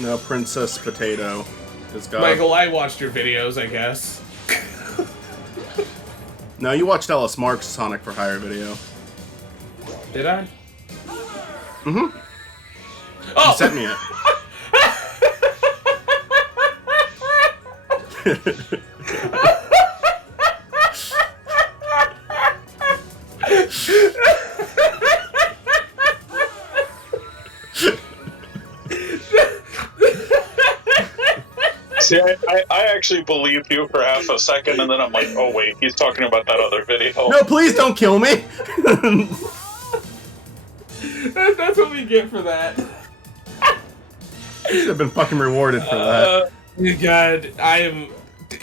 No, Princess Potato is God. Michael, I watched your videos, I guess. No, you watched Ellis Mark's Sonic for Hire video. Did I? Mm-hmm. Oh! You sent me it. See, I actually believed you for half a second, and then I'm like, oh wait, he's talking about that other video. No, please don't kill me! That's what we get for that. You should have been fucking rewarded for that. God, I am...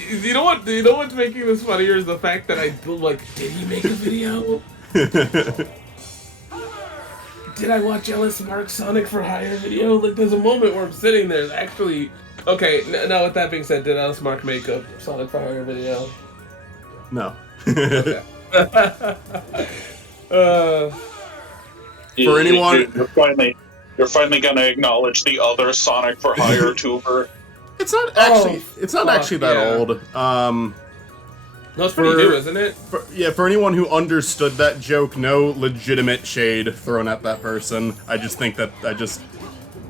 You know what? You know what's making this funnier is the fact that I'm like, did he make a video? Did I watch Ellis Mark's Sonic for Hire video? Like, there's a moment where I'm sitting there, actually... Okay, now with that being said, did Ellis Mark make a Sonic for Hire video? No. Okay. For anyone... You're finally gonna acknowledge the other Sonic for Hire tuber. It's not actually. It's not actually that old. No, it's pretty new, isn't it? For anyone who understood that joke, no legitimate shade thrown at that person. I just think that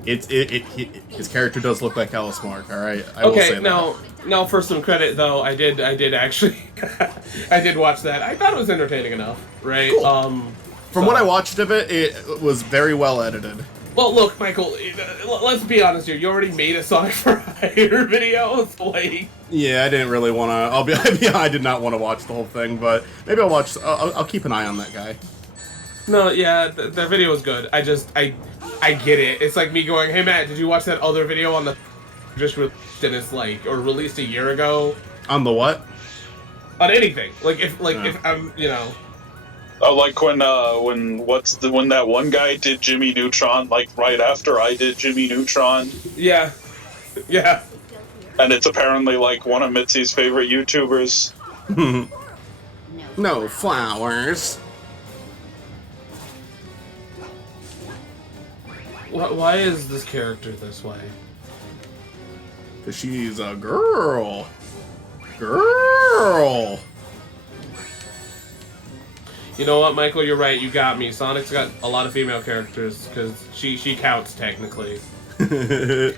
his character does look like Ellis Mark. All right. I will say now for some credit though, I did actually, I did watch that. I thought it was entertaining enough, right? Cool. From what I watched of it, it was very well edited. Well, look, Michael, let's be honest here. You already made a Sonic for Hire video, so like... Yeah, I didn't really want to... I did not want to watch the whole thing, but maybe I'll watch... I'll keep an eye on that guy. No, yeah, the video was good. I get it. It's like me going, hey, Matt, did you watch that other video on the... just released and it's like... or released a year ago? On the what? On anything. Like, if I'm, you know... Oh, like when that one guy did Jimmy Neutron, like right after I did Jimmy Neutron. Yeah. Yeah. And it's apparently like one of Mitzi's favorite YouTubers. No flowers. Why is this character this way? Because she's a girl. Girl. You know what, Michael? You're right. You got me. Sonic's got a lot of female characters because she counts technically. The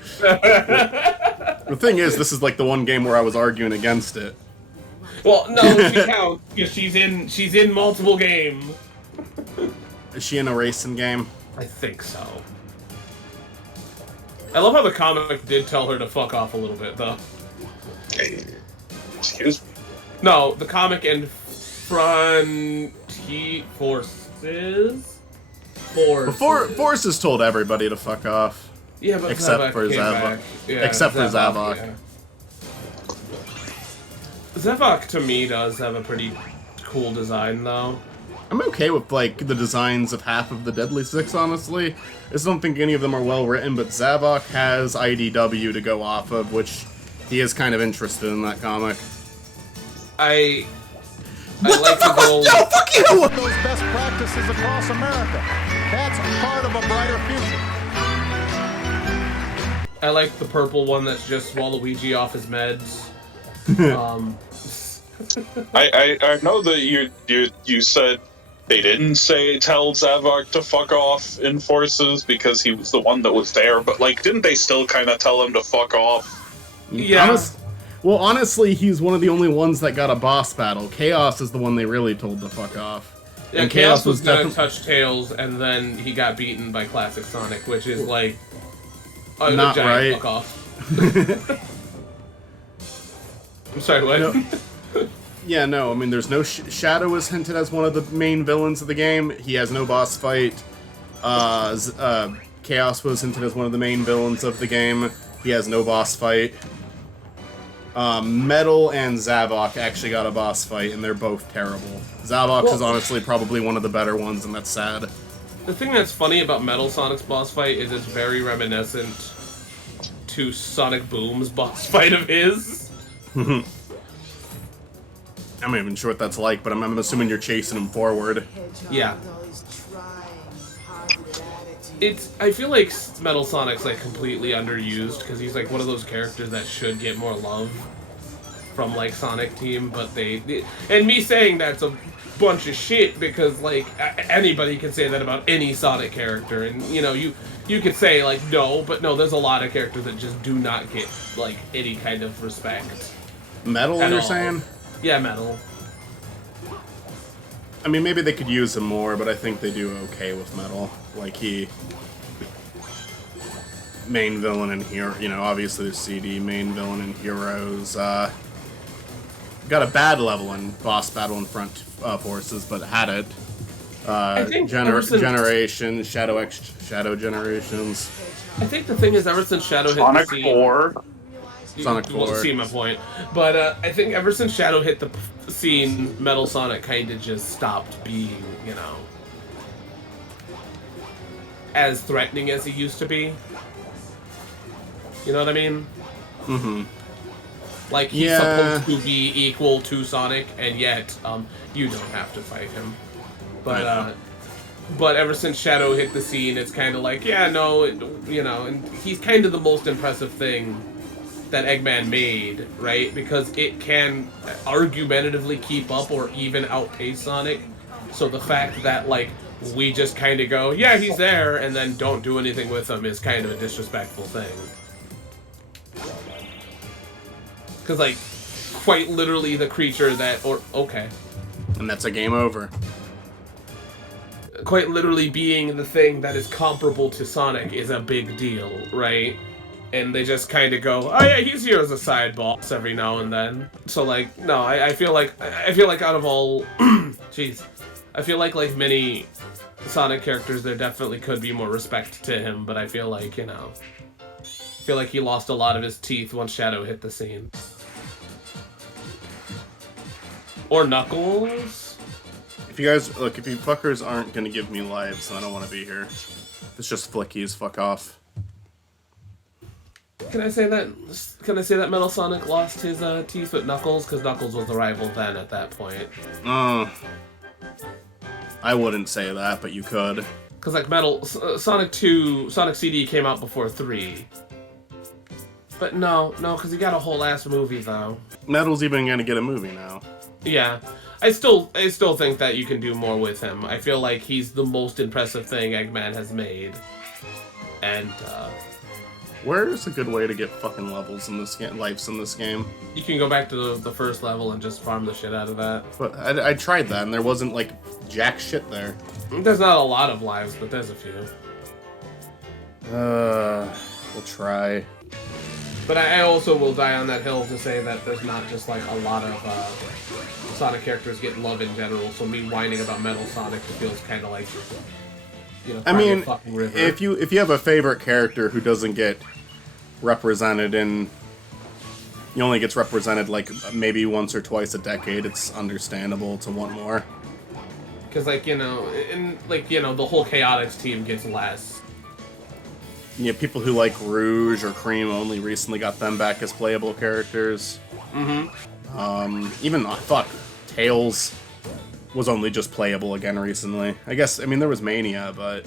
thing is, this is like the one game where I was arguing against it. Well, no, she counts because she's in multiple games. Is she in a racing game? I think so. I love how the comic did tell her to fuck off a little bit, though. Excuse me? No, the comic and Forces told everybody to fuck off. Yeah, but except for Zavok. Yeah, except for Zavok. Yeah. Zavok to me does have a pretty cool design, though. I'm okay with like the designs of half of the Deadly Six, honestly. I just don't think any of them are well written, but Zavok has IDW to go off of, which he is kind of interested in that comic. I like the goal. No, fuck you! Those best practices across America. That's part of a brighter future. I like the purple one that's just Waluigi off his meds. I know that you said they didn't tell Zavok to fuck off in Forces because he was the one that was there, but like, didn't they still kind of tell him to fuck off? Yeah. Honestly, he's one of the only ones that got a boss battle. Chaos is the one they really told to fuck off. Yeah, and Chaos was gonna touch Tails, and then he got beaten by Classic Sonic, which is like not a giant right. fuck off. I'm sorry, what? No. Yeah, no, I mean, there's no... Shadow is hinted as one of the main villains of the game. He has no boss fight. Chaos was hinted as one of the main villains of the game. He has no boss fight. Metal and Zavok actually got a boss fight, and they're both terrible. Zavok is honestly probably one of the better ones, and that's sad. The thing that's funny about Metal Sonic's boss fight is it's very reminiscent to Sonic Boom's boss fight of his. I'm not even sure what that's like, but I'm assuming you're chasing him forward. Yeah. I feel like Metal Sonic's like completely underused because he's like one of those characters that should get more love from like Sonic Team, but and me saying that's a bunch of shit because like anybody can say that about any Sonic character, and you know you could say like no, but no, there's a lot of characters that just do not get like any kind of respect. Metal, you're saying? Yeah, Metal. I mean, maybe they could use him more, but I think they do okay with Metal. Like, main villain and hero, you know, obviously there's CD, main villain and heroes. Got a bad level in boss battle in front forces, but had it. I think Generation, Shadow Generations. I think the thing is, ever since Shadow hit Sonic the scene, 4. Sonic 4. See my point. But I think ever since Shadow hit the scene, Metal Sonic kind of just stopped being, you know, as threatening as he used to be. You know what I mean? Mm-hmm. Like, he's supposed to be equal to Sonic, and yet, you don't have to fight him. But ever since Shadow hit the scene, it's kind of like, yeah, no, you know, and he's kind of the most impressive thing that Eggman made, right? Because it can argumentatively keep up or even outpace Sonic. So the fact that, like, we just kind of go, yeah, he's there, and then don't do anything with him is kind of a disrespectful thing. Because, like, quite literally the creature that, okay. And that's a game over. Quite literally being the thing that is comparable to Sonic is a big deal, right? And they just kind of go, oh yeah, he's here as a side boss every now and then. So like, no, I feel like out of all, jeez, I feel like many Sonic characters, there definitely could be more respect to him, but I feel like, you know, he lost a lot of his teeth once Shadow hit the scene. Or Knuckles. If you guys look, if you fuckers aren't gonna give me lives, then I don't want to be here. It's just flickies. Fuck off. Can I say that Metal Sonic lost his teeth with Knuckles? Because Knuckles was the rival then at that point. I wouldn't say that, but you could. Because like Sonic CD came out before 3. But no, because he got a whole ass movie though. Metal's even gonna get a movie now. Yeah. I still think that you can do more with him. I feel like he's the most impressive thing Eggman has made. And where's a good way to get fucking levels in this game, lives in this game? You can go back to the first level and just farm the shit out of that. But I tried that, and there wasn't, like, jack shit there. There's not a lot of lives, but there's a few. We'll try. But I also will die on that hill to say that there's not just, like, a lot of Sonic characters get love in general, so me whining about Metal Sonic feels kind of like, you know, I mean, fucking river. if you have a favorite character who doesn't get represented in, he only gets represented like maybe once or twice a decade, it's understandable to want more. Because like, you know, the whole Chaotix team gets less. Yeah, people who like Rouge or Cream only recently got them back as playable characters. Mm-hmm. Even Tails was only just playable again recently. I guess, I mean, there was Mania, but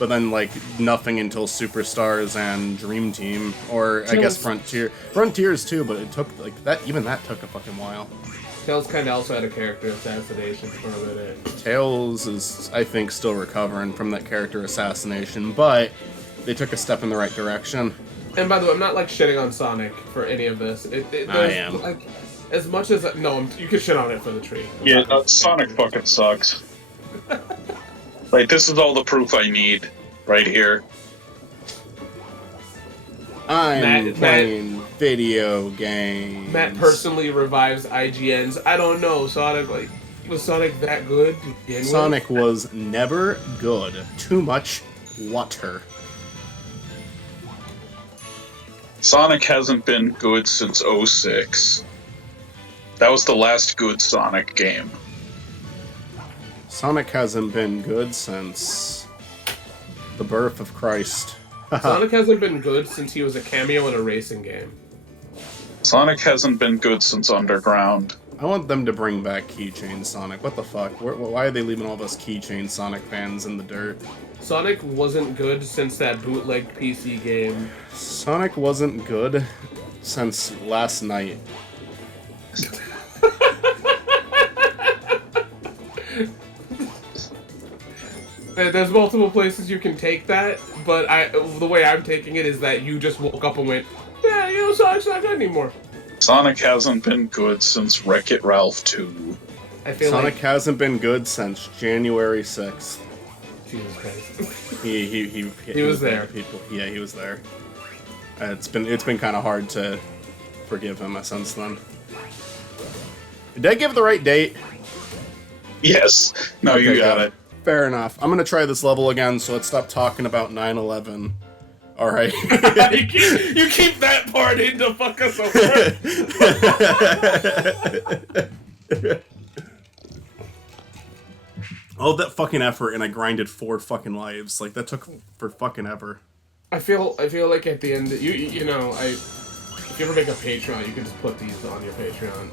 then, like, nothing until Superstars and Dream Team, or I guess Frontiers too, but it took, like, that took a fucking while. Tails kind of also had a character assassination for a minute. Tails is, I think, still recovering from that character assassination, but they took a step in the right direction. And by the way, I'm not, like, shitting on Sonic for any of this. I am. Like, as much as... No, you can shit on it for the tree. Yeah, Sonic fucking sucks. Like, this is all the proof I need right here. I'm playing video games. Matt personally revives IGNs. I don't know, Sonic, like, was Sonic that good to begin with? Sonic was never good. Too much water. Sonic hasn't been good since 06. That was the last good Sonic game. Sonic hasn't been good since the birth of Christ. Sonic hasn't been good since he was a cameo in a racing game. Sonic hasn't been good since Underground. I want them to bring back Keychain Sonic. What the fuck? Why are they leaving all of us Keychain Sonic fans in the dirt? Sonic wasn't good since that bootleg PC game. Sonic wasn't good since last night. There's multiple places you can take that, but the way I'm taking it is that you just woke up and went, yeah, you know, Sonic's not good anymore. Sonic hasn't been good since Wreck-It Ralph 2. I feel Sonic like hasn't been good since January 6th. Jesus Christ. He was there. People, yeah, he was there. It's been kind of hard to forgive him since then. Did I give the right date? Yes. No, Okay, you got good. it. Fair enough. I'm gonna try this level again, so let's stop talking about 9/11. All right. you keep that part in to fuck us over. All that fucking effort, and I grinded 4 fucking lives. Like, that took for fucking ever. I feel like at the end, you know, if you ever make a Patreon, you can just put these on your Patreon.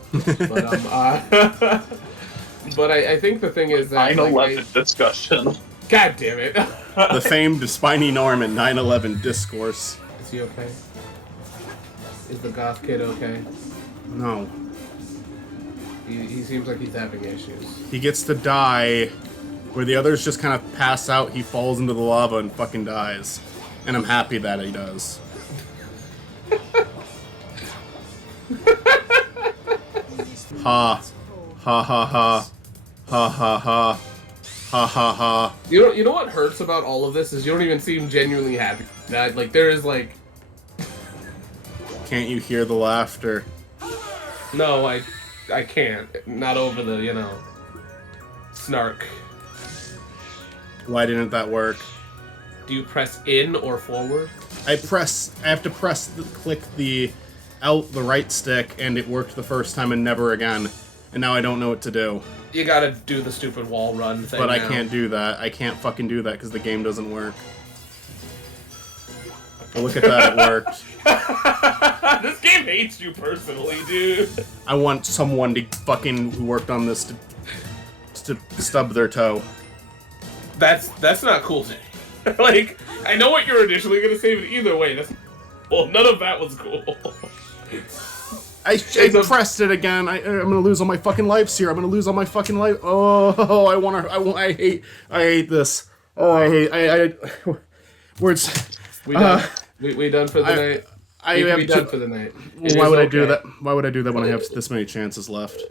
But I think the thing is that 9/11 discussion. God damn it. The famed Spiny Norman 9/11 discourse. Is he okay? Is the goth kid okay? No. He seems like he's having issues. He gets to die, where the others just kind of pass out, he falls into the lava and fucking dies. And I'm happy that he does. Ha. Ha ha ha. Ha ha ha. Ha ha ha. You know what hurts about all of this is you don't even seem genuinely happy. That like there is like Can't you hear the laughter? no, I can't. Not over the, you know, snark. Why didn't that work? Do you press in or forward? I have to click the right stick, and it worked the first time and never again. And now I don't know what to do. You gotta do the stupid wall run thing. But I now. can't do that. I can't fucking do that because the game doesn't work. Well, look at that, it worked. This game hates you personally, dude. I want someone to who worked on this to stub their toe. That's not cool. Like, I know what you're initially gonna say, but either way, well, none of that was cool. I pressed it again. I'm gonna lose all my fucking lives here. I'm gonna lose all my fucking life. Oh, I hate this. Oh, I words. We done. We done for the night. We done for the night. Why would I do that? Why would I do that when I have this many chances left?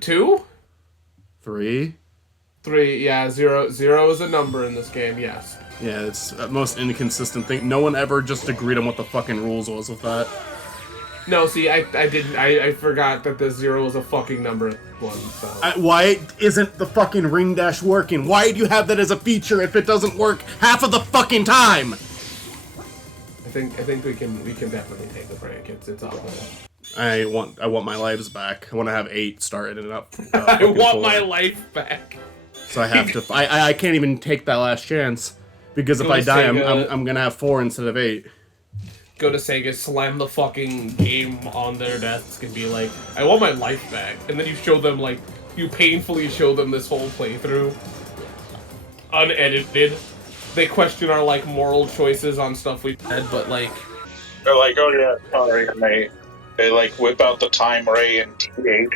2? 3? 3, yeah, 0 is a number in this game, yes. Yeah, it's the most inconsistent thing. No one ever just agreed on what the fucking rules was with that. No, see, I didn't. I forgot that the 0 was a fucking number one. So. Why isn't the fucking ring dash working? Why do you have that as a feature if it doesn't work half of the fucking time? I think we can definitely take a break. It's all good. I want my lives back. I want to have 8 started and up. I want my life back. So I have to. I can't even take that last chance because if I die, I'm gonna have 4 instead of 8. Go to Sega, slam the fucking game on their desk, and be like, "I want my life back." And then you painfully show them this whole playthrough, unedited. They question our moral choices on stuff we said, but they're like, "Oh yeah, sorry," and they whip out the time ray and do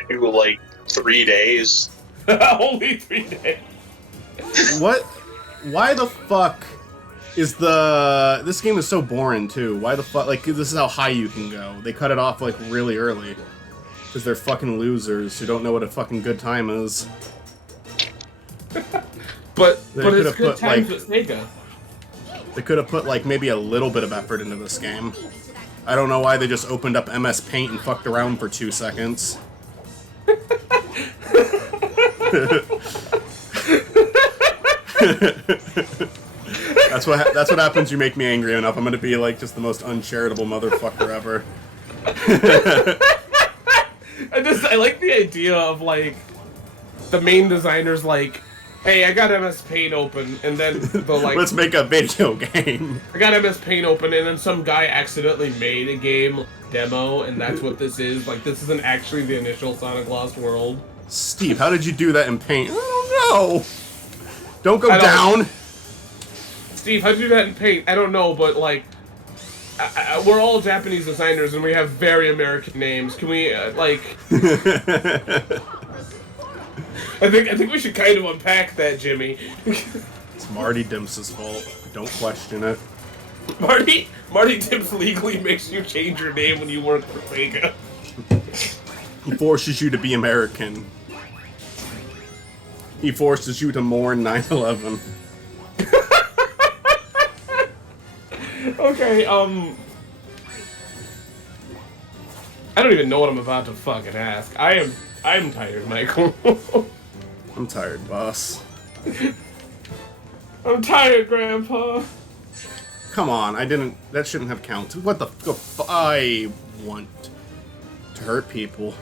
3 days. only 3 days. What? Why the fuck is this game is so boring too? Why the fuck? This is how high you can go. They cut it off really early because they're fucking losers who don't know what a fucking good time is. but it's good times with Sega. They could have put maybe a little bit of effort into this game. I don't know why they just opened up MS Paint and fucked around for 2 seconds. That's what happens. You make me angry enough. I'm gonna be just the most uncharitable motherfucker ever. I like the idea of the main designer's Hey, I got MS Paint open, and then the like. Let's make a video game. I got MS Paint open, and then some guy accidentally made a game demo, and that's what this is. Like, this isn't actually the initial Sonic Lost World. Steve, how did you do that in Paint? I don't know. Don't go down. Steve, how'd you do that in Paint? I don't know, but like, we're all Japanese designers, and we have very American names. Can we like? I think we should kind of unpack that, Jimmy. It's Marty Dimps' fault. Don't question it. Marty Dimps legally makes you change your name when you work for Sega. He forces you to be American. He forces you to mourn 9/11. Okay, I don't even know what I'm about to fucking ask. I'm tired, Michael. I'm tired, boss. I'm tired, Grandpa. Come on, that shouldn't have counted. What the I want to hurt people.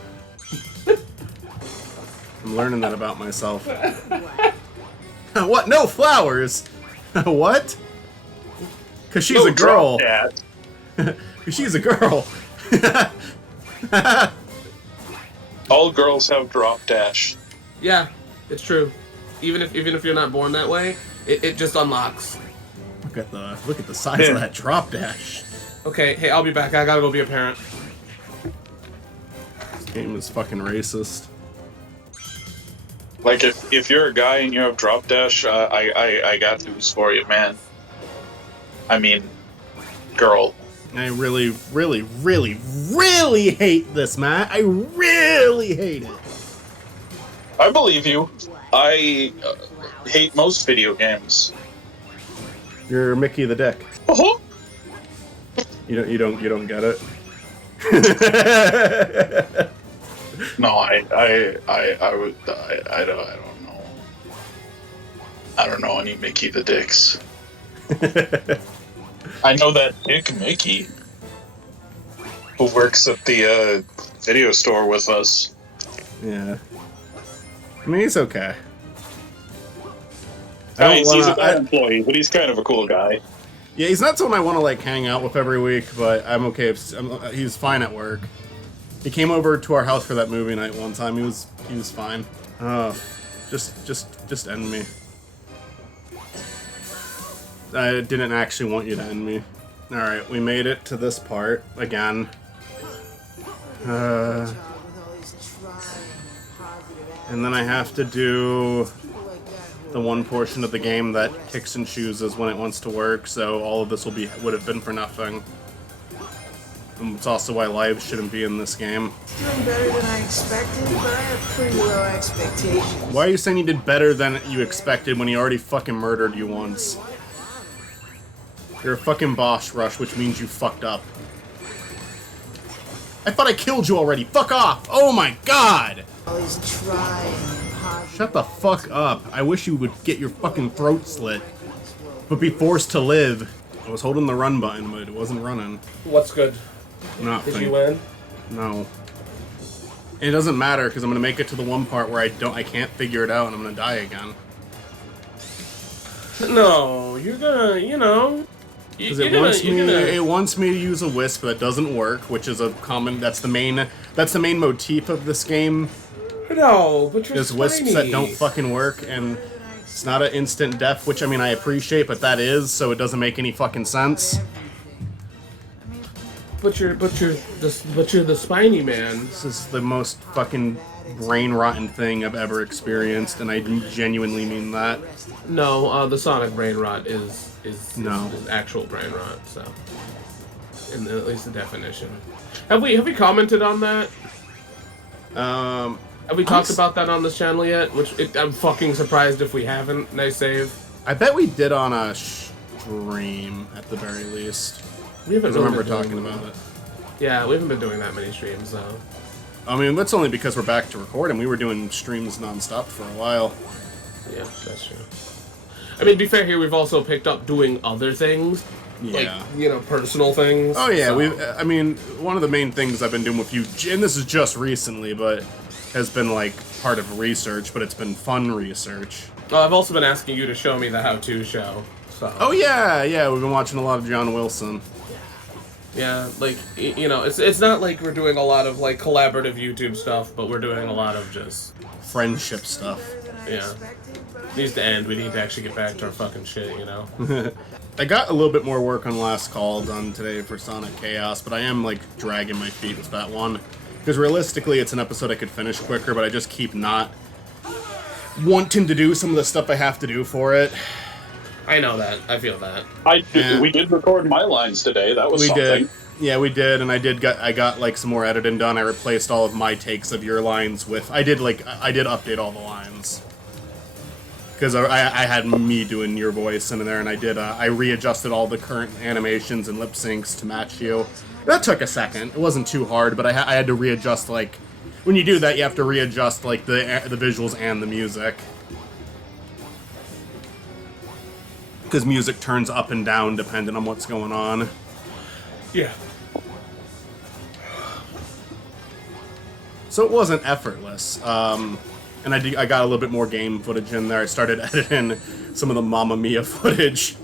I'm learning that about myself. What? No flowers? What? Cause she's a girl. Cause she's a girl. All girls have drop dash. Yeah, it's true. Even if you're not born that way, it just unlocks. Look at the size of that drop dash. Okay, hey, I'll be back. I gotta go be a parent. This game is fucking racist. Like if you're a guy and you have drop dash, I got news for you, man. I mean, girl. I really, really, really, really hate this, Matt. I really hate it. I believe you. I hate most video games. You're Mickey the Dick. Uh-huh. You don't get it. No, I don't know. I don't know any Mickey the Dicks. I know that Dick Mickey, who works at the video store with us. Yeah. I mean, he's okay. He's a bad employee, but he's kind of a cool guy. Yeah, he's not someone I want to like hang out with every week, but I'm okay. He's fine at work. He came over to our house for that movie night one time. He was fine. Just end me. I didn't actually want you to end me. All right, we made it to this part again. And then I have to do the one portion of the game that kicks and chooses when it wants to work, so all of this would have been for nothing. And it's also why lives shouldn't be in this game. Doing better than I expected, but I have pretty low expectations. Why are you saying you did better than you expected when he already fucking murdered you once? You're a fucking boss rush, which means you fucked up. I thought I killed you already. Fuck off! Oh my god! Always trying. Shut the fuck up. I wish you would get your fucking throat slit. But be forced to live. I was holding the run button, but it wasn't running. What's good? Nothing. Did you win? No. It doesn't matter, because I'm gonna make it to the one part where I can't figure it out and I'm gonna die again. No, you're gonna, you know... Because it wants me to use a wisp that doesn't work, which is a common. That's the main motif of this game. No, but you're There's wisps that don't fucking work, and it's not an instant death, which I mean I appreciate, but that is, so it doesn't make any fucking sense. But you're the spiny man. This is the most fucking brain rotten thing I've ever experienced, and I genuinely mean that. No, the Sonic brain rot is No. is actual brain rot. So, in at least the definition. Have we commented on that? Have we talked about that on this channel yet? I'm fucking surprised if we haven't. Nice save. I bet we did on a stream at the very least. We haven't. I remember talking about it. Yeah, we haven't been doing that many streams though. I mean, that's only because we're back to recording. We were doing streams nonstop for a while. Yeah, that's true. I mean, to be fair here, we've also picked up doing other things. Yeah. Like, personal things. Oh, yeah. So. I mean, one of the main things I've been doing with you, and this is just recently, but has been, like, part of research, but it's been fun research. Well, I've also been asking you to show me the how-to show. So. Oh yeah, we've been watching a lot of John Wilson. Yeah, like, you know, it's not like we're doing a lot of, like, collaborative YouTube stuff, but we're doing a lot of just... Friendship stuff. Yeah. It needs to end. We need to actually get back to our fucking shit, you know? I got a little bit more work on Last Call done today for Sonic Chaos, but I am, like, dragging my feet with that one. Because realistically, it's an episode I could finish quicker, but I just keep not wanting to do some of the stuff I have to do for it. I know that. I feel that. We did record my lines today. That was something. Did. Yeah, we did, and I got like some more editing done. I replaced all of my takes of your lines with I did update all the lines. Because I had me doing your voice in there, and I readjusted all the current animations and lip syncs to match you. That took a second. It wasn't too hard, but I had to readjust, like, when you do that, you have to readjust, like, the visuals and the music. Because music turns up and down depending on what's going on. Yeah. So it wasn't effortless. And I got a little bit more game footage in there. I started editing some of the Mamma Mia footage.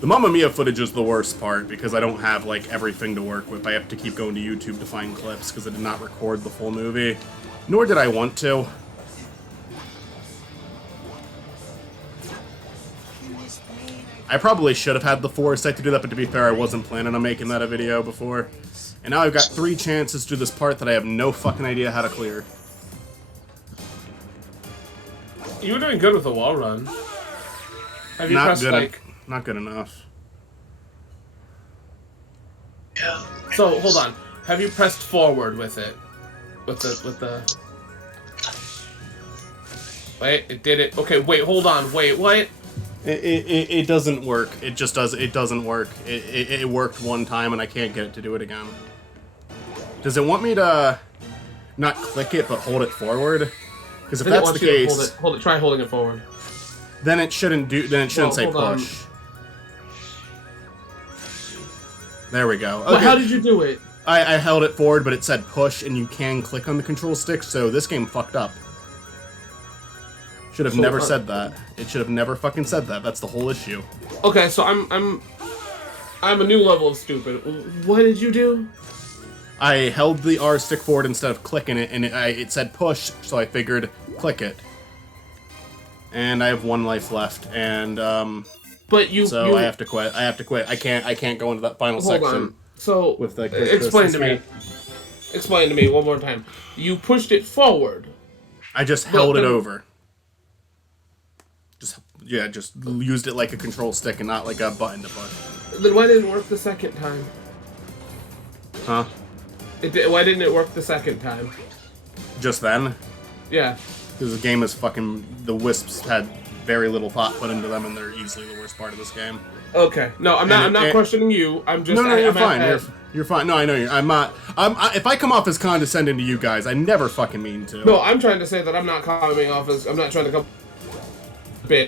The Mamma Mia footage is the worst part because I don't have, like, everything to work with. I have to keep going to YouTube to find clips because I did not record the full movie. Nor did I want to. I probably should have had the foresight to do that, but to be fair, I wasn't planning on making that a video before. And now I've got 3 chances to do this part that I have no fucking idea how to clear. You were doing good with the wall run. Have you Not pressed, good. like... Not good enough. So, hold on. Have you pressed forward with it? With the... Wait, it did it. Okay, wait, hold on. Wait, what? It doesn't work. It just does. It doesn't work. It worked one time and I can't get it to do it again. Does it want me to not click it but hold it forward? Because if that's the case, hold it. Try holding it forward. then it shouldn't do. Then it shouldn't say push. There we go. Okay. But how did you do it? I held it forward, but it said push, and you can click on the control stick. So this game fucked up. Should have never said that. It should have never fucking said that. That's the whole issue. Okay, so I'm a new level of stupid. What did you do? I held the R stick forward instead of clicking it, and it said push, so I figured click it. And I have 1 life left, and but you I have to quit. I have to quit. I can't go into that final section. On. So with like explain to me. Explain to me one more time. You pushed it forward. I just held it over. Just used it like a control stick and not like a button to push. Then why didn't it work the second time? Huh? Why didn't it work the second time? Just then? Yeah. Because the game is fucking... The Wisps had very little thought put into them, and they're easily the worst part of this game. Okay. No, I'm not questioning you. I'm just... No, you're fine. You're fine. No, I know you're... I'm not... if I come off as condescending to you guys, I never fucking mean to. No, I'm trying to say that I'm not coming off as... I'm not trying to come...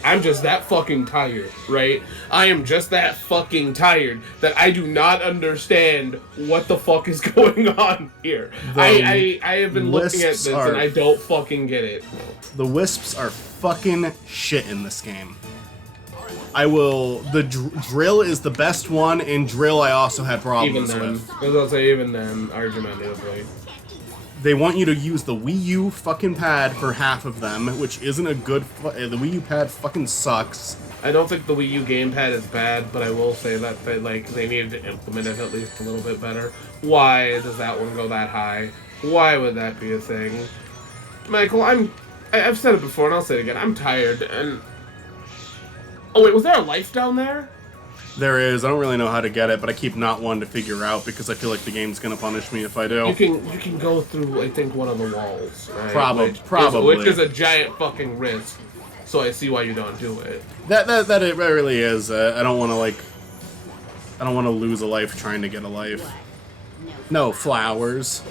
I'm just that fucking tired, right? I am just that fucking tired that I do not understand what the fuck is going on here. I have been looking at this and I don't fucking get it. The Wisps are fucking shit in this game. The drill is the best one, and drill I also had problems with. I was gonna say even then, argumentatively. They want you to use the Wii U fucking pad for half of them, which isn't a good... the Wii U pad fucking sucks. I don't think the Wii U gamepad is bad, but I will say that they needed to implement it at least a little bit better. Why does that one go that high? Why would that be a thing? Michael, I've said it before and I'll say it again. I'm tired and... Oh wait, was there a life down there? There is. I don't really know how to get it, but I keep not wanting to figure out because I feel like the game's gonna punish me if I do. You can go through, I think, one of the walls, right? Probably. Which is a giant fucking risk. So I see why you don't do it. That it really is. I don't want to I don't want to lose a life trying to get a life. No flowers.